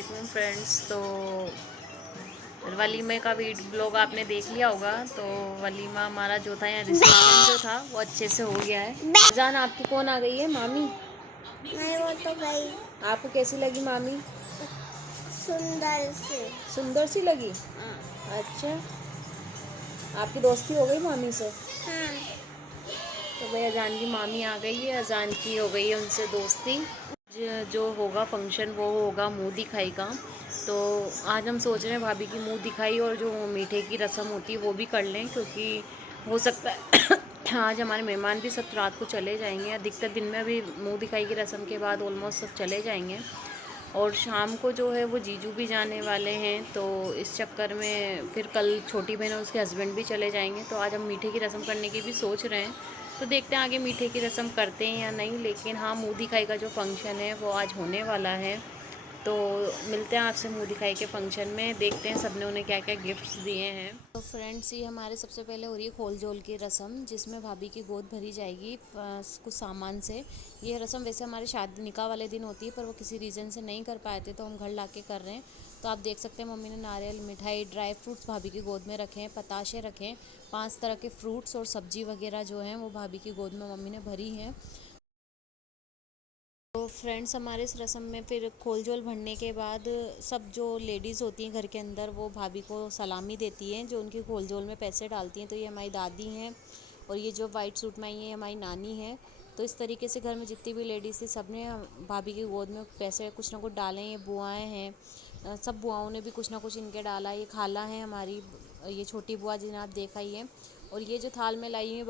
वालेकुम फ्रेंड्स। तो वलीमे का ब्लॉग आपने देख लिया होगा। तो वलीमा हमारा जो था यहाँ रिसेप्शन जो था वो अच्छे से हो गया है। जान आपकी कौन आ गई है? मामी नहीं, वो तो गई। आपको कैसी लगी मामी? सुंदर सी लगी। अच्छा, आपकी दोस्ती हो गई मामी से? हाँ। तो भाई अजान की मामी आ गई है, अजान की हो गई है उनसे दोस्ती। जो होगा फंक्शन वो होगा मुंह दिखाई का। तो आज हम सोच रहे हैं भाभी की मुंह दिखाई और जो मीठे की रस्म होती है वो भी कर लें, क्योंकि हो सकता है आज हमारे मेहमान भी सब रात को चले जाएंगे। अधिकतर दिन में अभी मुंह दिखाई की रस्म के बाद ऑलमोस्ट सब चले जाएंगे और शाम को जो है वो जीजू भी जाने वाले हैं। तो इस चक्कर में फिर कल छोटी बहन और उसके हस्बैंड भी चले जाएंगे। तो आज हम मीठे की रस्म करने की भी सोच रहे हैं। तो देखते हैं आगे मीठे की रस्म करते हैं या नहीं। लेकिन हाँ, मुंह दिखाई का जो फंक्शन है वो आज होने वाला है। तो मिलते हैं आपसे मुंह दिखाई के फंक्शन में, देखते हैं सबने उन्हें क्या क्या गिफ्ट्स दिए हैं। तो फ्रेंड्स, ये हमारे सबसे पहले हो रही है खोल जोल की रस्म, जिसमें भाभी की गोद भरी जाएगी कुछ सामान से। ये रस्म वैसे हमारे शादी निकाह वाले दिन होती है, पर वो किसी रीज़न से नहीं कर पाए थे तो हम घर ला के कर रहे हैं। तो आप देख सकते हैं मम्मी ने नारियल, मिठाई, ड्राई फ्रूट्स भाभी की गोद में रखे हैं, पताशे रखे हैं, 5 तरह के फ्रूट्स और सब्जी वगैरह जो हैं वो भाभी की गोद में मम्मी ने भरी हैं। तो फ्रेंड्स, हमारे इस रस्म में फिर खोल जोल भरने के बाद सब जो लेडीज़ होती हैं घर के अंदर वो भाभी को सलामी देती हैं, जो उनकी खोल जोल में पैसे डालती हैं। तो ये हमारी दादी हैं और ये जो वाइट सूट में आई है हमारी नानी है। तो इस तरीके से घर में जितनी भी लेडीज़ थी सब ने भाभी की गोद में पैसे कुछ ना कुछ डाले। ये बुआएँ हैं, सब बुआओं ने भी कुछ ना कुछ इनके डाला। ये खाला है हमारी, ये छोटी बुआ जिन्हें आप देखा ही है। और ये जो थाल में लाई है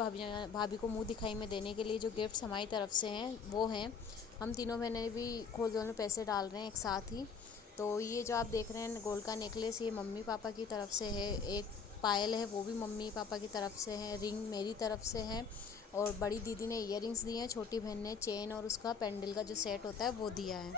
भाभी को मुंह दिखाई में देने के लिए जो गिफ्ट्स हमारी तरफ से हैं वो हैं। हम तीनों बहनें भी खोल जोल में पैसे डाल रहे हैं एक साथ ही। तो ये जो आप देख रहे हैं गोल्ड का नेकलेस, ये मम्मी पापा की तरफ से है। एक पायल है वो भी मम्मी पापा की तरफ से है। रिंग मेरी तरफ से है और बड़ी दीदी ने ईयरिंग्स दिए हैं, छोटी बहन ने चेन और उसका पेंडल का जो सेट होता है वो दिया है।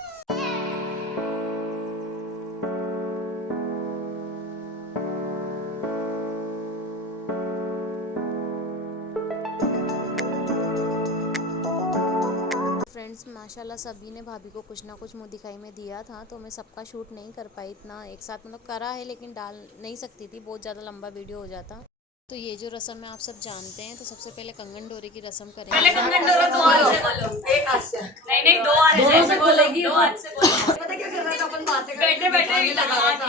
फ्रेंड्स, माशाल्लाह सभी ने भाभी को कुछ ना कुछ मुंह दिखाई में दिया था। तो मैं सबका शूट नहीं कर पाई इतना एक साथ, मतलब करा है लेकिन डाल नहीं सकती थी, बहुत ज़्यादा लंबा वीडियो हो जाता। तो ये जो रस्म है आप सब जानते हैं। तो सबसे पहले कंगन डोरे की रस्म करेंगे। पहले कंगन डोरा दो एक हाथ से, नहीं दो हाथ से, दोनों से बोलेगी, दो हाथ से बोलो। पता क्या कर रहा था अपन बातें बैठे बैठे ये लगा रहा था।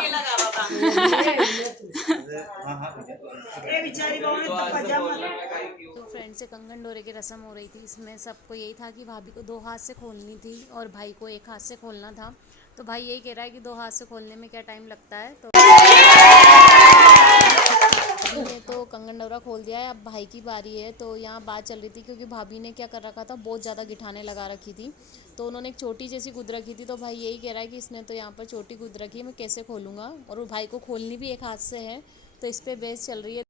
ए बेचारी बहू ने तो पजामा। तो फ्रेंड से कंगन डोरे की रस्म हो रही थी। इसमें सबको यही था कि भाभी को 2 हाथ से खोलनी थी और भाई को 1 हाथ से खोलना था। तो भाई यही कह रहा है कि 2 हाथ से खोलने में क्या टाइम लगता है। तो ने तो कंगन डोरा खोल दिया है, अब भाई की बारी है। तो यहाँ बात चल रही थी क्योंकि भाभी ने क्या कर रखा था, बहुत ज़्यादा गिठाने लगा रखी थी। तो उन्होंने एक छोटी जैसी गुद रखी थी। तो भाई यही कह रहा है कि इसने तो यहाँ पर छोटी गुद रखी है, मैं कैसे खोलूँगा। और वो भाई को खोलनी भी 1 हाथ से है। तो इस पर बहस चल रही है।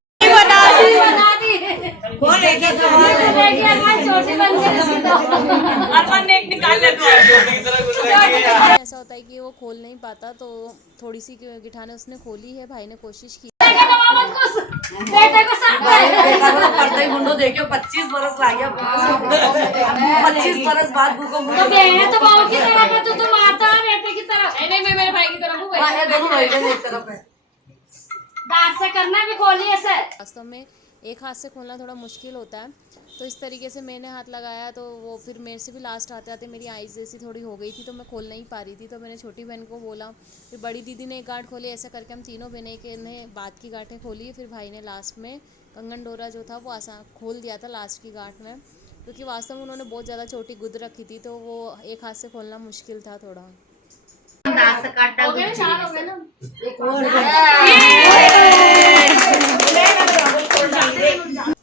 ऐसा होता है कि वो खोल नहीं पाता, तो थोड़ी सी गिठाने उसने खोली है, भाई ने कोशिश की। मुंडो देखो 25 बरस ला गया, 25 बरस बाद भूखो मुंडो तो बहू की तरफ है, तो माता बेटे की तरफ नहीं, मैं मेरे भाई की तरफ हूँ। दोनों भाई एक तरफ है, दांत से करना भी खोली ऐसे। वास्तव में 1 हाथ से खोलना थोड़ा मुश्किल होता है। तो इस तरीके से मैंने हाथ लगाया तो वो फिर मेरे से भी लास्ट आते आते मेरी आइज़ जैसी थोड़ी हो गई थी, तो मैं खोल नहीं पा रही थी। तो मैंने छोटी बहन को बोला, फिर बड़ी दीदी ने एक गांठ खोली। ऐसा करके हम तीनों बहनें के ने बात की गांठें खोली। फिर भाई ने लास्ट में कंगन डोरा जो था वो आसान खोल दिया था लास्ट की गांठ में, क्योंकि वास्तव में उन्होंने बहुत ज़्यादा छोटी गुद रखी थी। तो वो 1 हाथ से खोलना मुश्किल था थोड़ा।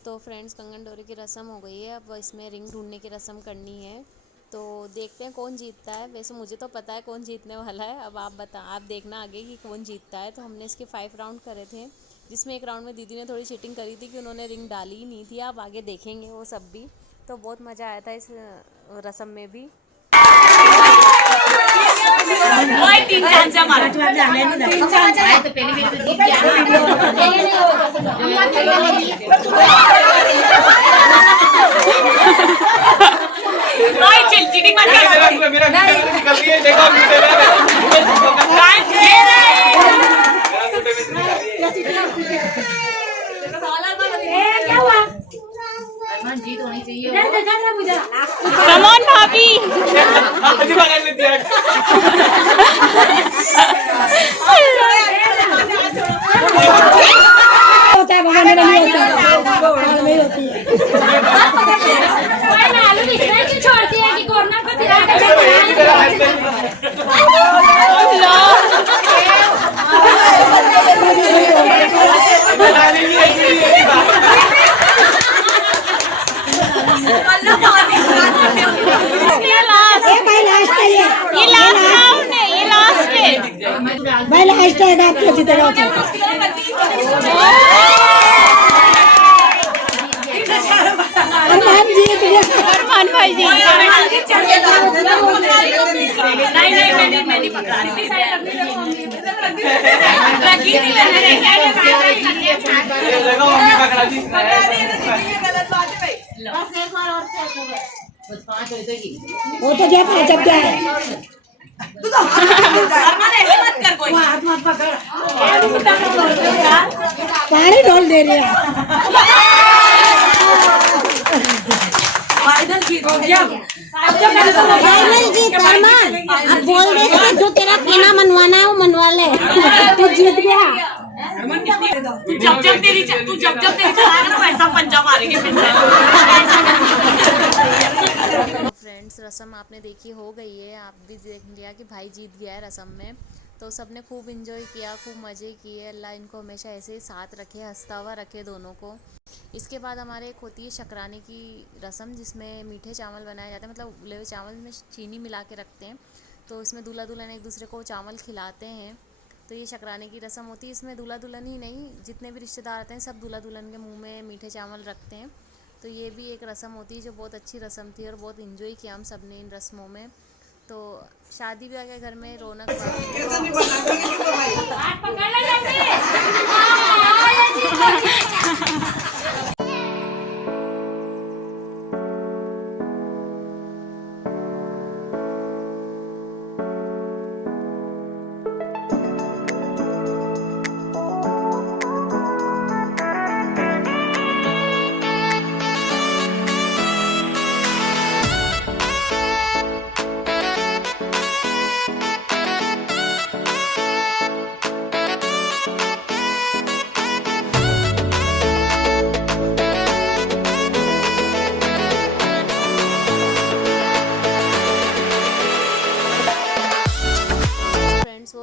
तो फ्रेंड्स, कंगन डोरे की रस्म हो गई है, अब इसमें रिंग ढूंढने की रस्म करनी है। तो देखते हैं कौन जीतता है। वैसे मुझे तो पता है कौन जीतने वाला है, अब आप देखना आगे कि कौन जीतता है। तो हमने इसके 5 राउंड करे थे, जिसमें एक राउंड में दीदी ने थोड़ी चीटिंग करी थी कि उन्होंने रिंग डाली ही नहीं थी। आप आगे देखेंगे वो सब भी। तो बहुत मज़ा आया था इस रस्म में भी। तीन चांस हमारा तो पहले मेरे को जीत गया। चीटिंग मत कर। मेरा निकल रही है, देखो मीठे में क्या हुआ? जीत होनी चाहिए। इधर देखा था मुझे। कम ऑन भाभी। होता है भगवान नहीं होता है, नहीं होती है। आलू इसमें क्यों छोड़ती है कि कॉर्नर पर तिरा के भाई लास्ट है, ये लास्ट राउंड है, ये लास्ट है। भाई लास्ट है, आप तो जीतेगा। अरमान जीत गया। अरमान भाई जी नहीं मैं नहीं पकड़ा रही। वो तो क्या था जब क्या है हाथ मत पकड़। पानी ढोल दे रही है। फाइनल जीत हो गया। फाइनल जीत अरमान। अब बोल दे कि जो तेरा कहना मनवाना है वो मनवा ले। तू जीत गया। जब तेरी चलाएगा ना वैसा पंजा मारेंगे फिर से। फ्रेंड्स, रस्म आपने देखी हो गई है, आप भी देख लिया कि भाई जीत गया है रस्म में। तो सबने खूब एंजॉय किया, खूब मज़े किए। अल्लाह इनको हमेशा ऐसे ही साथ रखे, हंसता हुआ रखे दोनों को। इसके बाद हमारे एक होती है शक्राने की रस्म, जिसमें मीठे चावल बनाए जाते हैं। मतलब उबले हुए चावल में चीनी मिला के रखते हैं, तो इसमें दूल्हा दुल्हन एक दूसरे को चावल खिलाते हैं। तो ये शक्राने की रस्म होती है। इसमें दूल्हा दुल्हन ही नहीं, जितने भी रिश्तेदार आते हैं सब दूल्हा दुल्हन के मुंह में मीठे चावल रखते हैं। तो ये भी एक रस्म होती है जो बहुत अच्छी रस्म थी और बहुत इंजॉय किया हम सब ने इन रस्मों में। तो शादी ब्याह के घर में रौनक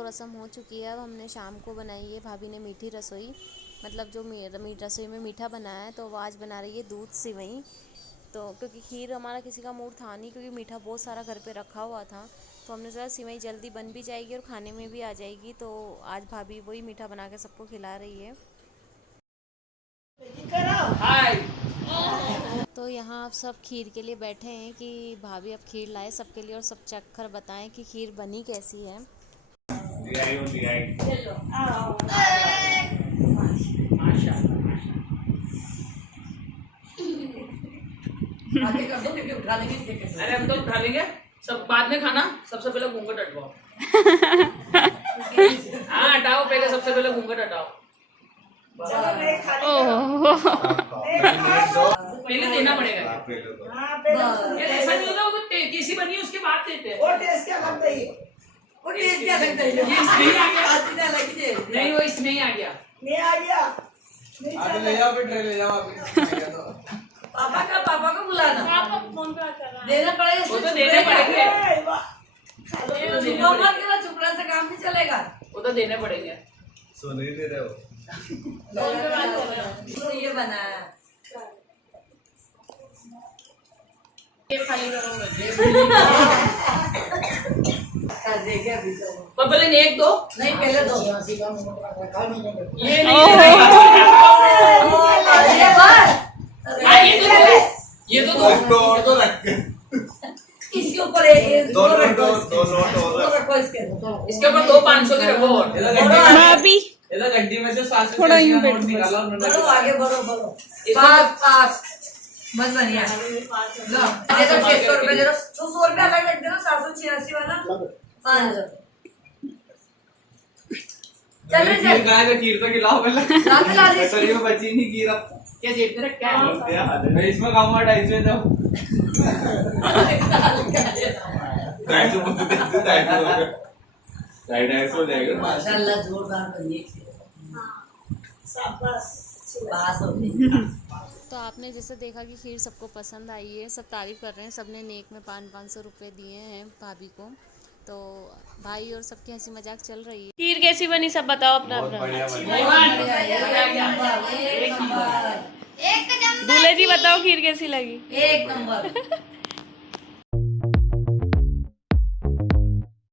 रस्म हो चुकी है। अब हमने शाम को बनाई है भाभी ने मीठी रसोई, मतलब जो रसोई में मीठा बनाया है। तो वो आज बना रही है दूध सेवई। तो क्योंकि खीर हमारा किसी का मूड था नहीं, क्योंकि मीठा बहुत सारा घर पे रखा हुआ था, तो हमने सोचा सेवई जल्दी बन भी जाएगी और खाने में भी आ जाएगी। तो आज भाभी वही मीठा बना के सबको खिला रही है। तो यहाँ आप सब खीर के लिए बैठे हैं कि भाभी अब खीर लाए सबके लिए और सब चख कर बताएं कि खीर बनी कैसी है। अरे हम तो उठा लेंगे सब, बाद में खाना। सबसे पहले घूंघट हटवाओ। हाँ हटाओ, पहले सबसे पहले घूंघट हटाओ। पहले देना पड़ेगा। ऐसा नहीं होता, वो कैसी बनी है उसके बाद देते हैं। वो टेस्ट क्या लगता है? वो टेस्ट क्या लगता है? ये इसमें आ गया। नहीं वो इसमें ही आ गया। नहीं आ गया। आगे ले जाओ, फिर ले जाओ। पापा को बुलाना। पापा फोन पे देना पड़ेगा। वो तो देने पड़ेंगे। चुपड़ा से काम नहीं चलेगा। वो तो देने पड़ेंगे। सो नहीं दे रहे हो। ये बना ये खाली पहले एक दो नहीं, पहले दो। ये नहीं ये तो रख इसके ऊपर दो रखो। इसके ऊपर 2 500 के रखो। भाभी घंटी में से 700 थोड़ा यूं बैठ निकालो। बढ़ो आगे, बढ़ो। 5 5 बस बढ़िया लो ये तो 600 रुपए दे दो 100 रुपए अलग रख दे दो 786 वाला 500 चल रे चल गाय का खीर तो खिलाओ पहले ला दे शरीर में बची नहीं खीर अब क्या जेब में रखा है मैं इसमें खाऊंगा 250 दो 250 हो जाएगा माशाल्लाह जोरदार बनी शाबाश पास हो गई तो आपने जैसे देखा कि खीर सबको पसंद आई है, सब तारीफ़ कर रहे हैं, सबने नेक में 500 रुपये दिए हैं भाभी को। तो भाई और सबकी हंसी मजाक चल रही है। खीर कैसी बनी सब बताओ अपना अपना। दूल्हे जी बताओ खीर कैसी लगी। एक नंबर